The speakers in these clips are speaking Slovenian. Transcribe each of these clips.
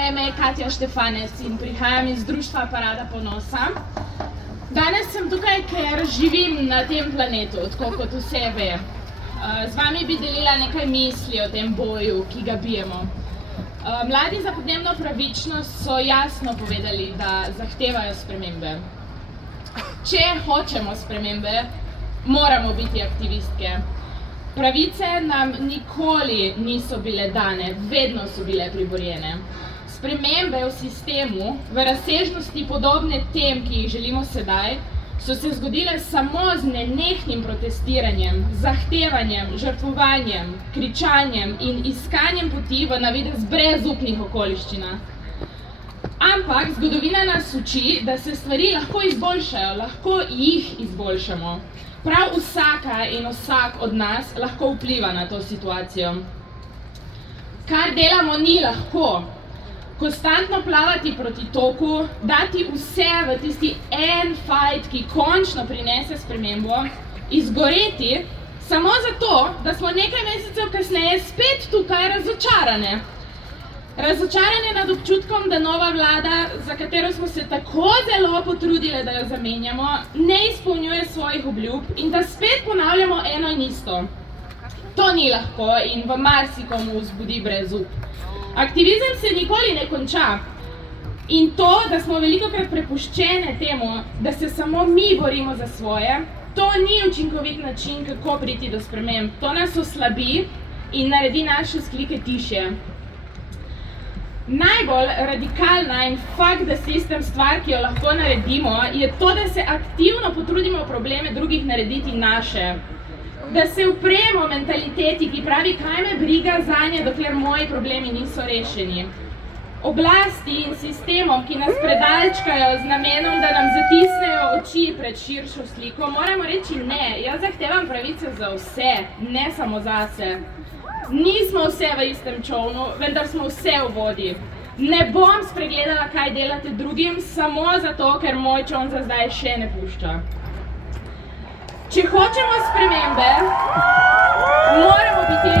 Moje ime je Katja Štefanec in prihajam iz društva Parada ponosa. Danes sem tukaj, ker živim na tem planetu, tako kot vse ve. Z vami bi delila nekaj misli o tem boju, ki ga bijemo. Mladi za podnebno pravičnost so jasno povedali, da zahtevajo spremembe. Če hočemo spremembe, moramo biti aktivistke. Pravice nam nikoli niso bile dane, vedno so bile priborjene. Spremembe v sistemu, v razsežnosti podobne tem, ki jih želimo sedaj, so se zgodile samo z nenehnim protestiranjem, zahtevanjem, žrtvovanjem, kričanjem in iskanjem poti v navidez brezupnih okoliščinah. Ampak zgodovina nas uči, da se stvari lahko izboljšajo, lahko jih izboljšamo. Prav vsaka in vsak od nas lahko vpliva na to situacijo. Kar delamo ni lahko. Konstantno plavati proti toku, dati vse v tisti en fajt, ki končno prinese spremembo, izgoreti samo zato, da smo nekaj mesecev kasneje spet tukaj razočarane. Razočarane nad občutkom, da nova vlada, za katero smo se tako zelo potrudile, da jo zamenjamo, ne izpolnjuje svojih obljub in da spet ponavljamo eno in isto. To ni lahko in v marsikomu vzbudi brezup. Aktivizem se nikoli ne konča in to, da smo velikokrat prepuščene temu, da se samo mi borimo za svoje, to ni učinkovit način, kako priti do sprememb. To nas oslabi in naredi naše vzklike tišje. Najbolj radikalna in fuck the system stvar, ki jo lahko naredimo, je to, da se aktivno potrudimo probleme drugih narediti naše. Da se upremo mentaliteti, ki pravi, kaj me briga zanje, dokler moji problemi niso rešeni. Oblasti in sistemom, ki nas predalčkajo z namenom, da nam zatisnejo oči pred širšo sliko, moramo reči ne. Jaz zahtevam pravice za vse, ne samo zase. Nismo vse v istem čovnu, vendar smo vse v vodi. Ne bom spregledala, kaj delate drugim, samo zato, ker moj čovn za zdaj še ne pušča. Če hočemo spremembe, moramo biti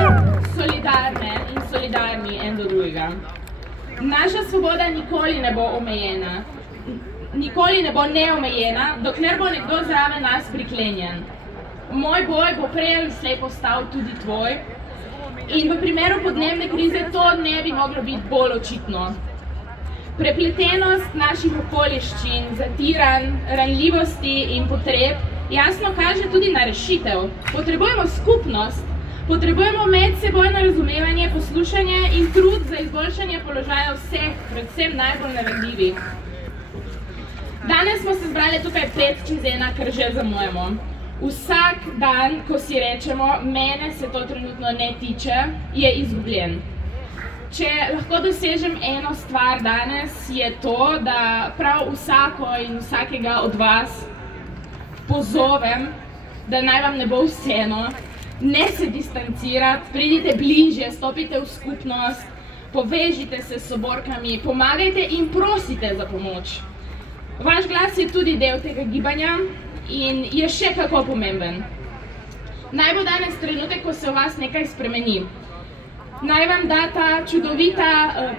solidarne in solidarni en do drugega. Naša svoboda nikoli ne bo omejena. Nikoli ne bo neomejena, dokler bo nekdo zraven nas priklenjen. Moj boj bo prej ali slej postal tudi tvoj. In v primeru podnebne krize to ne bi moglo biti bolj očitno. Prepletenost naših okoliščin, zatiranj, ranljivosti in potreb jasno kaže tudi na rešitev. Potrebujemo skupnost, potrebujemo medsebojno razumevanje, poslušanje in trud za izboljšanje položaja vseh, predvsem najbolj ranljivih. Danes smo se zbrali tukaj 5 čez 1, ker že zamujamo. Vsak dan, ko si rečemo, mene se to trenutno ne tiče, je izgubljen. Če lahko dosežem eno stvar danes, je to, da prav vsako in vsakega od vas pozovem, da naj vam ne bo vseeno, ne se distancirati, pridite bližje, stopite v skupnost, povežite se s soborkami, pomagajte in prosite za pomoč. Vaš glas je tudi del tega gibanja in je še kako pomemben. Naj bo danes trenutek, ko se v vas nekaj spremeni. Naj vam da ta čudovita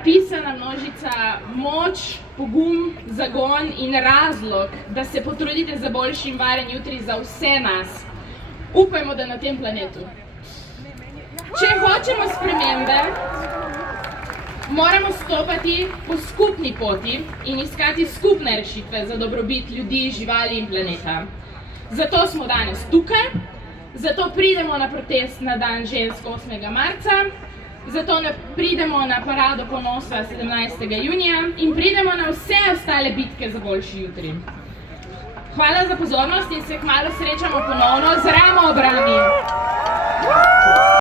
pisana množica moč, pogum, zagon in razlog, da se potrudite za boljši in varen jutri za vse nas. Upajmo, da na tem planetu. Če hočemo spremembe, moramo stopati po skupni poti in iskati skupne rešitve za dobrobit ljudi, živali in planeta. Zato smo danes tukaj, zato pridemo na protest na dan žensk 8. marca, zato pridemo na Parado ponosa 17. junija in pridemo na vse ostale bitke za boljši jutri. Hvala za pozornost in se kmalu srečamo ponovno z ramo ob rami.